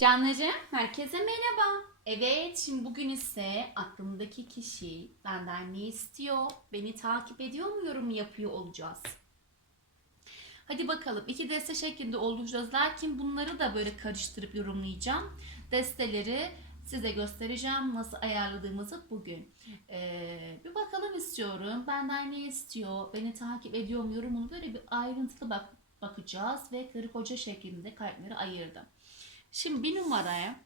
Canlıcığım, herkese merhaba. Evet, şimdi bugün ise aklımdaki kişi benden ne istiyor, beni takip ediyor mu yorumu yapıyor olacağız. Hadi bakalım, iki deste şeklinde oluşacağız. Lakin bunları da böyle karıştırıp yorumlayacağım. Desteleri size göstereceğim nasıl ayarladığımızı bugün. Ee, bir bakalım istiyorum. Benden ne istiyor, beni takip ediyor mu yorumunu böyle bir ayrıntılı bak bakacağız ve karı koca şeklinde kalpleri ayırdım. Şimdi bir numaraya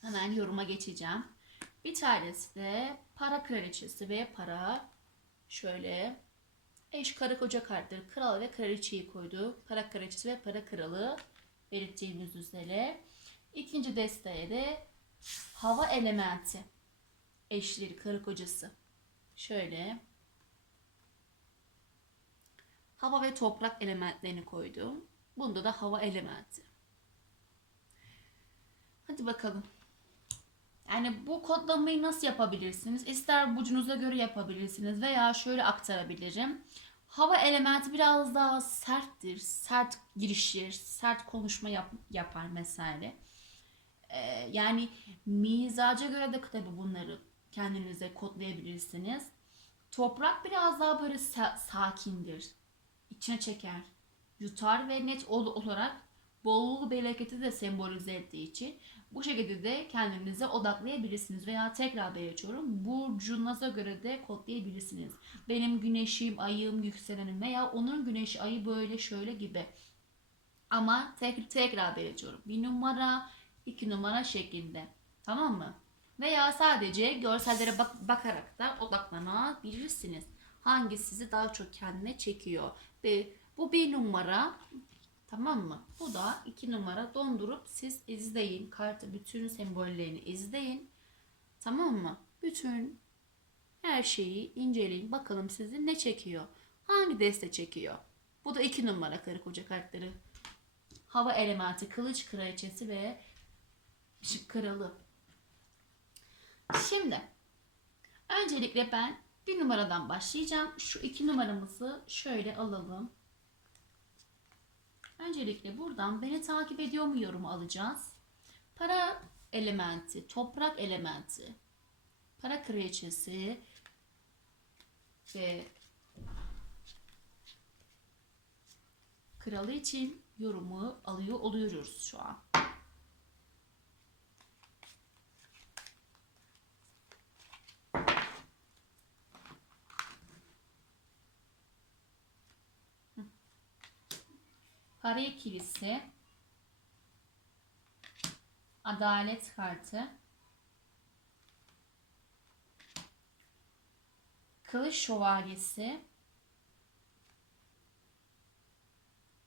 hemen yoruma geçeceğim. Bir tanesi de para kraliçesi ve para şöyle eş karı koca kartları kral ve kraliçeyi koydu. Para kraliçesi ve para kralı belirttiğimiz üzere. İkinci desteğe de hava elementi eşleri karı kocası. Şöyle hava ve toprak elementlerini koydum. Bunda da hava elementi. Hadi bakalım. Yani bu kodlamayı nasıl yapabilirsiniz? İster burcunuza göre yapabilirsiniz veya şöyle aktarabilirim. Hava elementi biraz daha serttir. Sert girişir, sert konuşma yap, yapar mesela. Ee, yani mizaca göre de tabii bunları kendinize kodlayabilirsiniz. Toprak biraz daha böyle sa- sakindir. İçine çeker, yutar ve net ol- olarak bolluğu bereketi de sembolize ettiği için bu şekilde de kendinize odaklayabilirsiniz veya tekrar belirtiyorum burcunuza göre de kodlayabilirsiniz. Benim güneşim, ayım, yükselenim veya onun güneşi, ayı böyle şöyle gibi. Ama tek, tekrar belirtiyorum. Bir numara, iki numara şeklinde. Tamam mı? Veya sadece görsellere bak- bakarak da odaklanabilirsiniz. Hangi sizi daha çok kendine çekiyor. Ve bu bir numara Tamam mı? Bu da iki numara dondurup siz izleyin. Kartı bütün sembollerini izleyin. Tamam mı? Bütün her şeyi inceleyin. Bakalım sizi ne çekiyor? Hangi deste çekiyor? Bu da iki numara karı koca kartları. Hava elementi, kılıç kraliçesi ve ışık kralı. Şimdi öncelikle ben bir numaradan başlayacağım. Şu iki numaramızı şöyle alalım. Öncelikle buradan beni takip ediyor mu yorumu alacağız. Para elementi, toprak elementi, para kraliçesi ve kralı için yorumu alıyor oluyoruz şu an. Para ikilisi, adalet kartı, kılıç şövalyesi.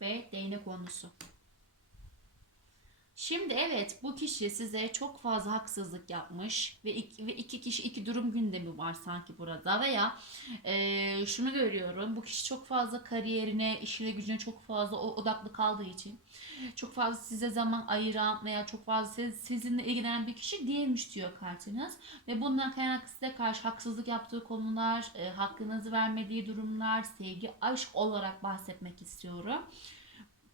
Ve değnek konusu. Şimdi evet bu kişi size çok fazla haksızlık yapmış ve iki, ve iki kişi iki durum gündemi var sanki burada veya e, şunu görüyorum bu kişi çok fazla kariyerine işine gücüne çok fazla odaklı kaldığı için çok fazla size zaman ayıran veya çok fazla siz, sizinle ilgilenen bir kişi değilmiş diyor kartınız ve bundan kaynaklı size karşı haksızlık yaptığı konular e, hakkınızı vermediği durumlar sevgi aşk olarak bahsetmek istiyorum.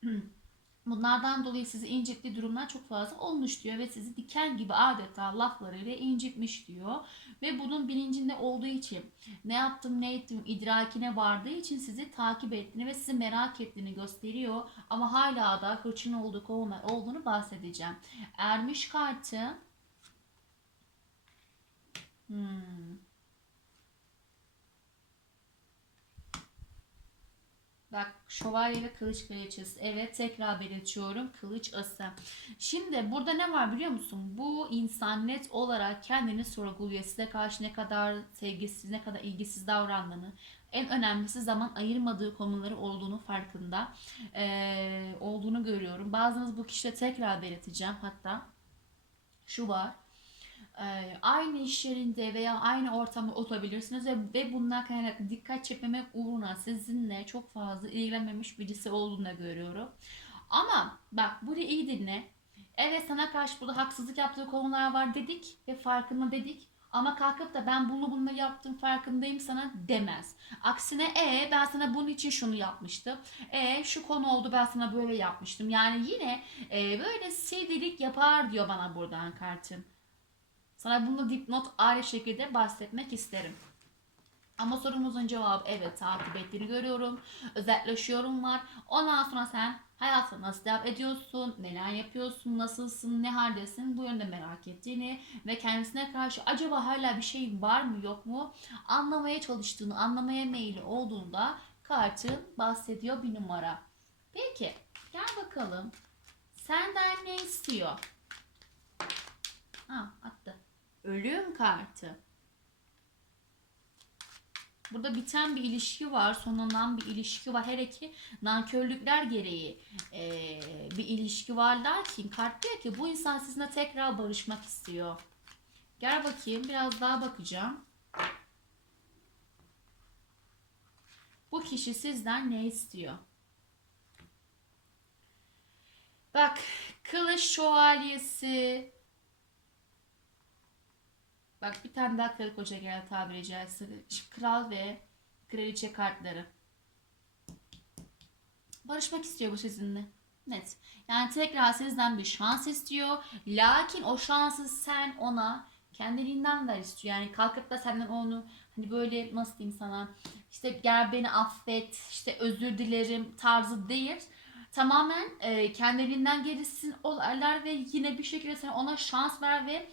Bunlardan dolayı sizi incittiği durumlar çok fazla olmuş diyor ve sizi diken gibi adeta laflarıyla incitmiş diyor. Ve bunun bilincinde olduğu için ne yaptım ne ettim idrakine vardığı için sizi takip ettiğini ve sizi merak ettiğini gösteriyor. Ama hala da hırçın olduğu konular olduğunu bahsedeceğim. Ermiş kartı hmm. Bak şövalye ve kılıç kraliçesi. Evet tekrar belirtiyorum. Kılıç ası. Şimdi burada ne var biliyor musun? Bu insan net olarak kendini sorguluyor. Size karşı ne kadar sevgisiz, ne kadar ilgisiz davrandığını. En önemlisi zaman ayırmadığı konuları olduğunu farkında. Ee, olduğunu görüyorum. Bazınız bu kişiyle tekrar belirteceğim. Hatta şu var. Ee, aynı iş yerinde veya aynı ortamda olabilirsiniz ve, ve bundan kaynaklı dikkat çekmemek uğruna sizinle çok fazla ilgilenmemiş birisi olduğunu da görüyorum. Ama bak burayı iyi dinle. Evet sana karşı burada haksızlık yaptığı konular var dedik ve farkında dedik. Ama kalkıp da ben bunu bununla yaptım farkındayım sana demez. Aksine e ben sana bunun için şunu yapmıştım. E şu konu oldu ben sana böyle yapmıştım. Yani yine e, böyle sildilik yapar diyor bana buradan kartın. Sana bunu dipnot ayrı şekilde bahsetmek isterim. Ama sorumuzun cevabı evet takip ettiğini görüyorum. Özetleşiyorum var. Ondan sonra sen hayatına nasıl devam ediyorsun, neler yapıyorsun, nasılsın, ne haldesin bu yönde merak ettiğini ve kendisine karşı acaba hala bir şey var mı yok mu anlamaya çalıştığını, anlamaya meyilli olduğunda kartın bahsediyor bir numara. Peki gel bakalım senden ne istiyor? Ha attı. Ölüm kartı. Burada biten bir ilişki var, sonlanan bir ilişki var. Her iki nankörlükler gereği eee, bir ilişki var. Lakin kart diyor ki bu insan sizinle tekrar barışmak istiyor. Gel bakayım biraz daha bakacağım. Bu kişi sizden ne istiyor? Bak kılıç şövalyesi. Bak bir tane daha karı koca geldi tabiri caizse. Kral ve kraliçe kartları. Barışmak istiyor bu sizinle. Net. Yani tekrar sizden bir şans istiyor. Lakin o şansı sen ona kendiliğinden ver istiyor. Yani kalkıp da senden onu hani böyle nasıl diyeyim sana işte gel beni affet işte özür dilerim tarzı değil. Tamamen e, kendiliğinden gelişsin olaylar ve yine bir şekilde sen ona şans ver ve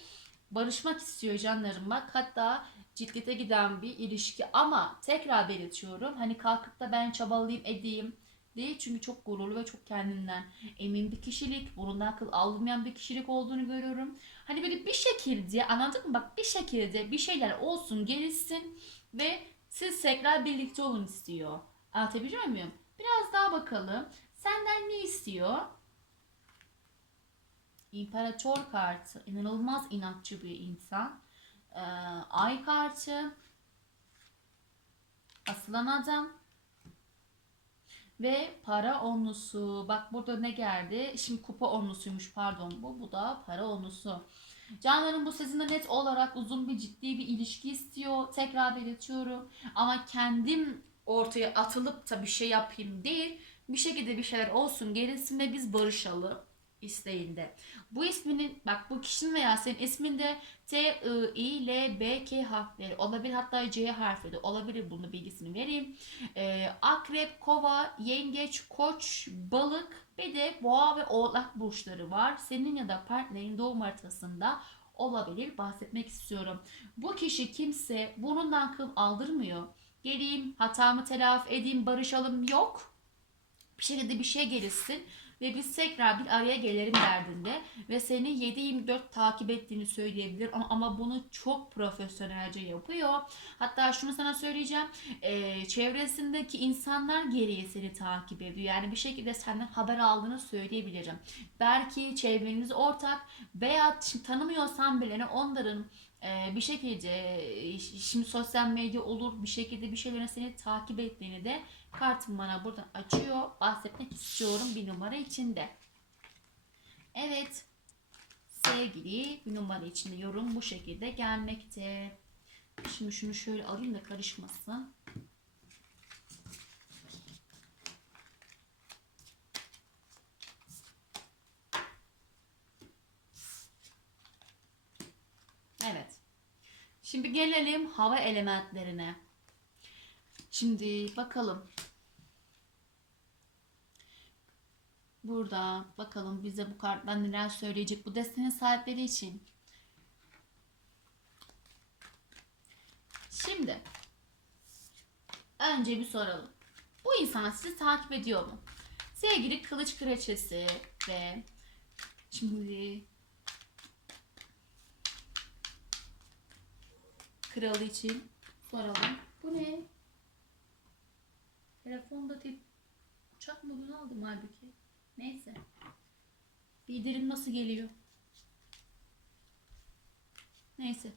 barışmak istiyor canlarım bak. Hatta ciddiyete giden bir ilişki ama tekrar belirtiyorum. Hani kalkıp da ben çabalayayım edeyim değil. Çünkü çok gururlu ve çok kendinden emin bir kişilik. Burundan akıl almayan bir kişilik olduğunu görüyorum. Hani böyle bir şekilde anladın mı? Bak bir şekilde bir şeyler olsun gelişsin ve siz tekrar birlikte olun istiyor. Anlatabiliyor muyum? Biraz daha bakalım. Senden ne istiyor? İmparator kartı. inanılmaz inatçı bir insan. Ee, ay kartı. Asılan adam. Ve para onlusu. Bak burada ne geldi? Şimdi kupa onlusuymuş pardon bu. Bu da para onlusu. Canlarım bu sizinle net olarak uzun bir ciddi bir ilişki istiyor. Tekrar belirtiyorum. Ama kendim ortaya atılıp da bir şey yapayım değil. Bir şekilde bir şeyler olsun gerisinde biz barışalım isteğinde. Bu isminin bak bu kişinin veya senin isminde T, I, I, L, B, K harfleri olabilir. Hatta C harfi de olabilir. Bunu bilgisini vereyim. Ee, akrep, kova, yengeç, koç, balık ve de boğa ve oğlak burçları var. Senin ya da partnerin doğum haritasında olabilir. Bahsetmek istiyorum. Bu kişi kimse burnundan kıl aldırmıyor. Geleyim hatamı telafi edeyim barışalım yok. Bir şekilde bir şey gelişsin ve biz tekrar bir araya gelelim derdinde ve seni 7-24 takip ettiğini söyleyebilir ama, ama bunu çok profesyonelce yapıyor. Hatta şunu sana söyleyeceğim e, çevresindeki insanlar gereği seni takip ediyor. Yani bir şekilde senden haber aldığını söyleyebilirim. Belki çevreniz ortak veya tanımıyorsan bile onların e, bir şekilde e, şimdi sosyal medya olur bir şekilde bir şeylerin seni takip ettiğini de kartım bana buradan açıyor. Bahsetmek istiyorum bir numara içinde. Evet. Sevgili bir numara içinde yorum bu şekilde gelmekte. Şimdi şunu şöyle alayım da karışmasın. Evet. Şimdi gelelim hava elementlerine. Şimdi bakalım. Burada bakalım bize bu karttan neler söyleyecek bu destenin sahipleri için. Şimdi önce bir soralım. Bu insan sizi takip ediyor mu? Sevgili kılıç kraliçesi ve şimdi kralı için soralım. Bu ne? Telefonda tip uçak modunu aldım halbuki. Neyse. Bildirim nasıl geliyor? Neyse.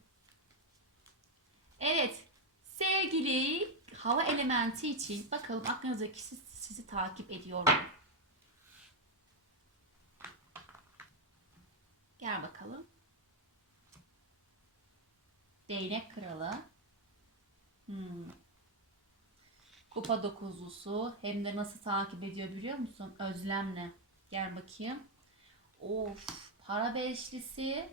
Evet. Sevgili hava elementi için bakalım aklınızdaki kişi sizi takip ediyor mu? Gel bakalım. Değnek kralı. Hmm. Kupa dokuzlusu. Hem de nasıl takip ediyor biliyor musun? Özlemle. Gel bakayım. Of. Para beşlisi.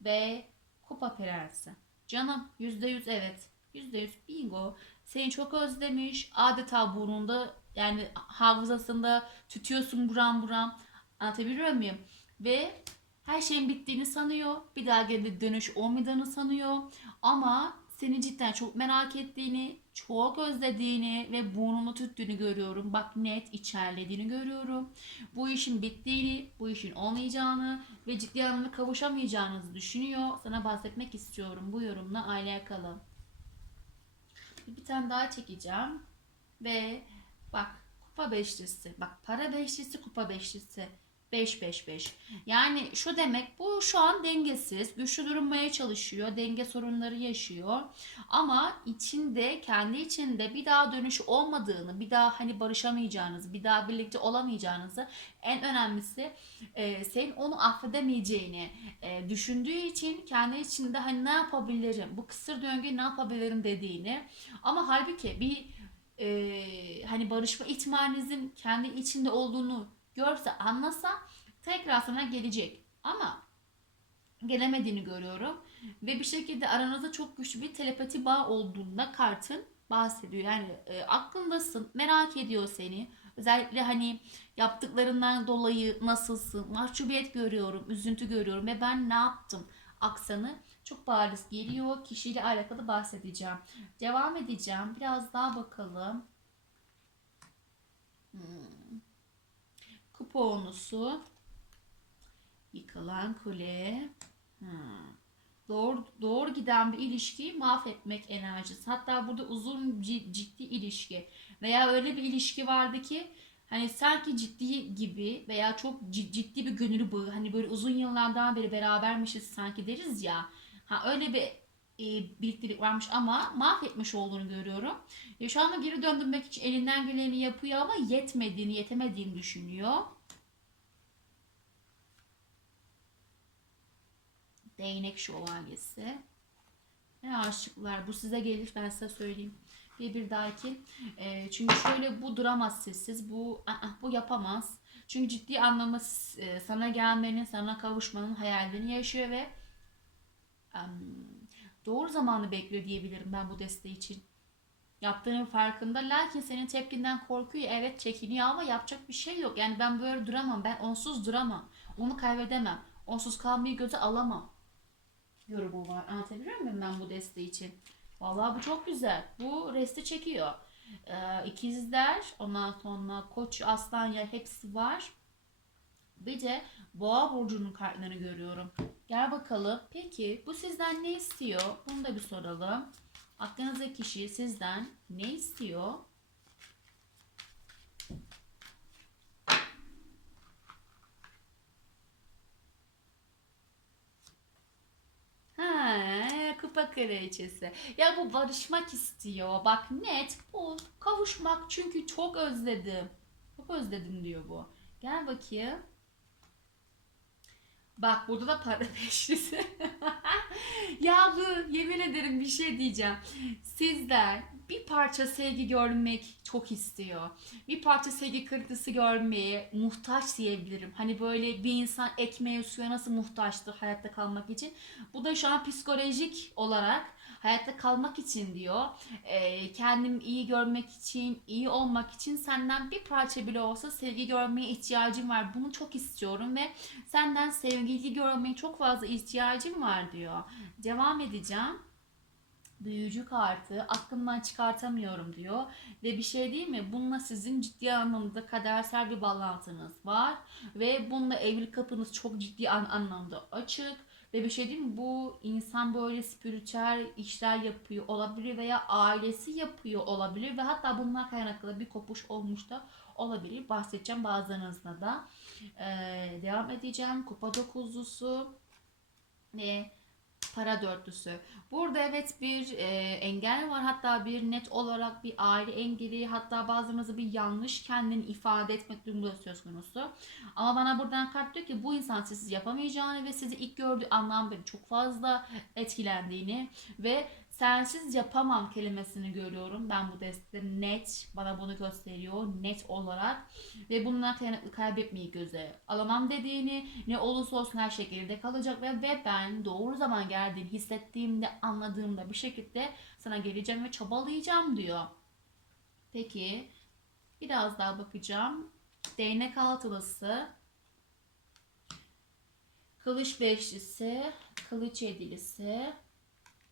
Ve kupa prensi. Canım yüzde yüz evet. Yüzde yüz bingo. Seni çok özlemiş. Adeta burnunda yani hafızasında tutuyorsun buram buram. Anlatabiliyor muyum? Ve her şeyin bittiğini sanıyor. Bir daha geri dönüş olmadığını sanıyor. Ama seni cidden çok merak ettiğini, çok özlediğini ve burnunu tuttuğunu görüyorum. Bak net içerlediğini görüyorum. Bu işin bittiğini, bu işin olmayacağını ve ciddi anlamda kavuşamayacağınızı düşünüyor. Sana bahsetmek istiyorum bu yorumla alakalı. Bir tane daha çekeceğim. Ve bak kupa beşlisi. Bak para beşlisi kupa beşlisi. 5 5 5. Yani şu demek bu şu an dengesiz. Güçlü durmaya çalışıyor. Denge sorunları yaşıyor. Ama içinde kendi içinde bir daha dönüş olmadığını, bir daha hani barışamayacağınızı, bir daha birlikte olamayacağınızı en önemlisi e, senin onu affedemeyeceğini e, düşündüğü için kendi içinde hani ne yapabilirim, bu kısır döngüyü ne yapabilirim dediğini ama halbuki bir e, hani barışma ihtimalinizin kendi içinde olduğunu görse anlasa tekrar sana gelecek. Ama gelemediğini görüyorum. Ve bir şekilde aranızda çok güçlü bir telepati bağ olduğunda kartın bahsediyor. Yani e, aklındasın, merak ediyor seni. Özellikle hani yaptıklarından dolayı nasılsın, mahcubiyet görüyorum, üzüntü görüyorum ve ben ne yaptım aksanı çok bariz geliyor. Kişiyle alakalı bahsedeceğim. Devam edeceğim. Biraz daha bakalım. Hmm. Kupa onusu. Yıkılan kule. Hmm. Doğru, doğru giden bir ilişkiyi mahvetmek enerjisi. Hatta burada uzun ci- ciddi ilişki veya öyle bir ilişki vardı ki hani sanki ciddi gibi veya çok ci- ciddi bir gönül bağı hani böyle uzun yıllardan beri berabermişiz sanki deriz ya. Ha öyle bir e, birliktelik varmış ama mahvetmiş olduğunu görüyorum. Ya şu anda geri döndürmek için elinden geleni yapıyor ama yetmediğini, yetemediğini düşünüyor. Değnek şövalyesi. Ne aşıklar. Bu size gelir ben size söyleyeyim. Bir bir dahaki. E, çünkü şöyle bu duramaz sessiz. Bu ı-ı, bu yapamaz. Çünkü ciddi anlamda e, sana gelmenin, sana kavuşmanın hayalini yaşıyor ve em, doğru zamanı bekliyor diyebilirim ben bu desteği için. Yaptığının farkında. Lakin senin tepkinden korkuyor. Evet çekiniyor ama yapacak bir şey yok. Yani ben böyle duramam. Ben onsuz duramam. Onu kaybedemem. Onsuz kalmayı göze alamam. Yorumu var. Anlatabiliyor muyum ben bu desteği için? Vallahi bu çok güzel. Bu resti çekiyor. Ee, ikizler, ondan sonra koç, aslan ya hepsi var. Bir de boğa burcunun kartlarını görüyorum. Gel bakalım. Peki bu sizden ne istiyor? Bunu da bir soralım. Aklınızdaki kişi sizden ne istiyor? Kupa kraliçesi. Ya bu barışmak istiyor. Bak net bu kavuşmak çünkü çok özledim. Çok özledim diyor bu. Gel bakayım. Bak burada da para beşlisi. ya bu yemin ederim bir şey diyeceğim. Sizler bir parça sevgi görmek çok istiyor. Bir parça sevgi kırıntısı görmeye muhtaç diyebilirim. Hani böyle bir insan ekmeğe suya nasıl muhtaçtır hayatta kalmak için. Bu da şu an psikolojik olarak hayatta kalmak için diyor. Ee, kendim iyi görmek için, iyi olmak için senden bir parça bile olsa sevgi görmeye ihtiyacım var. Bunu çok istiyorum ve senden sevgi görmeye çok fazla ihtiyacım var diyor. Devam edeceğim. Büyücü kartı aklımdan çıkartamıyorum diyor. Ve bir şey değil mi? Bununla sizin ciddi anlamda kadersel bir bağlantınız var. Ve bununla evlilik kapınız çok ciddi an- anlamda açık. Ve bir şey değil mi? Bu insan böyle spiritüel işler yapıyor olabilir veya ailesi yapıyor olabilir. Ve hatta bunlar kaynaklı bir kopuş olmuş da olabilir. Bahsedeceğim bazılarınızla da. Ee, devam edeceğim. Kupa dokuzlusu ve para dörtlüsü. Burada evet bir e, engel var. Hatta bir net olarak bir aile engeli. Hatta bazılarınızı bir yanlış kendini ifade etmek durumu söz konusu. Ama bana buradan kart diyor ki bu insan sizi yapamayacağını ve sizi ilk gördüğü andan beri çok fazla etkilendiğini ve sensiz yapamam kelimesini görüyorum. Ben bu destede net bana bunu gösteriyor net olarak ve bundan kaynaklı kaybetmeyi göze alamam dediğini ne olursa olsun her şekilde kalacak ve, ve ben doğru zaman geldiğini hissettiğimde anladığımda bir şekilde sana geleceğim ve çabalayacağım diyor. Peki biraz daha bakacağım. Değnek altılısı, kılıç beşlisi, kılıç yedilisi,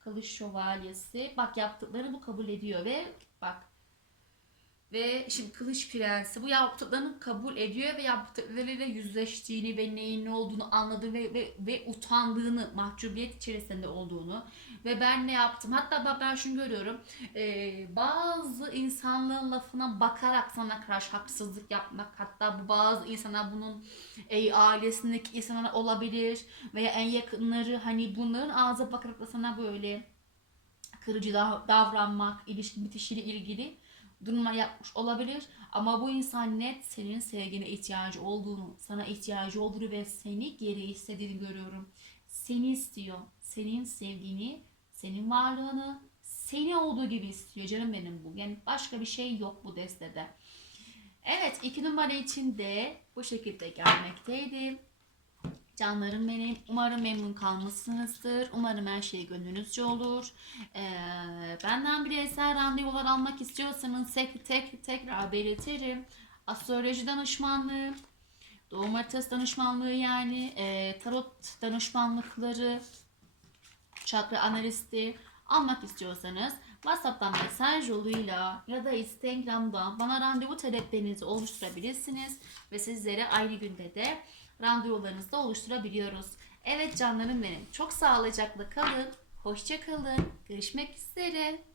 kılıç şövalyesi. Bak yaptıklarını bu kabul ediyor ve bak ve şimdi kılıç prensi bu yaptıklarını kabul ediyor ve yaptıklarıyla yüzleştiğini ve neyin ne olduğunu anladığı ve, ve, ve utandığını, mahcubiyet içerisinde olduğunu ve ben ne yaptım? Hatta ben, ben şunu görüyorum. Ee, bazı insanlığın lafına bakarak sana karşı haksızlık yapmak hatta bu bazı insana bunun e, ailesindeki insanlar olabilir veya en yakınları hani bunların ağza bakarak da sana böyle kırıcı dav- davranmak, ilişki bitişiyle ilgili durumlar yapmış olabilir. Ama bu insan net senin sevgine ihtiyacı olduğunu, sana ihtiyacı olduğunu ve seni geri istediğini görüyorum. Seni istiyor. Senin sevgini, senin varlığını, seni olduğu gibi istiyor canım benim bu. Yani başka bir şey yok bu destede. Evet iki numara için de bu şekilde gelmekteydi. Canlarım benim. Umarım memnun kalmışsınızdır. Umarım her şey gönlünüzce olur. Ee, benden bireysel randevular almak istiyorsanız tek, tek tekrar belirtirim. Astroloji danışmanlığı, doğum haritası danışmanlığı yani e, tarot danışmanlıkları, çakra analisti almak istiyorsanız WhatsApp'tan mesaj yoluyla ya da Instagram'dan bana randevu taleplerinizi oluşturabilirsiniz ve sizlere aynı günde de randevularınızı da oluşturabiliyoruz. Evet canlarım benim çok sağlıcakla kalın, hoşça kalın, görüşmek üzere.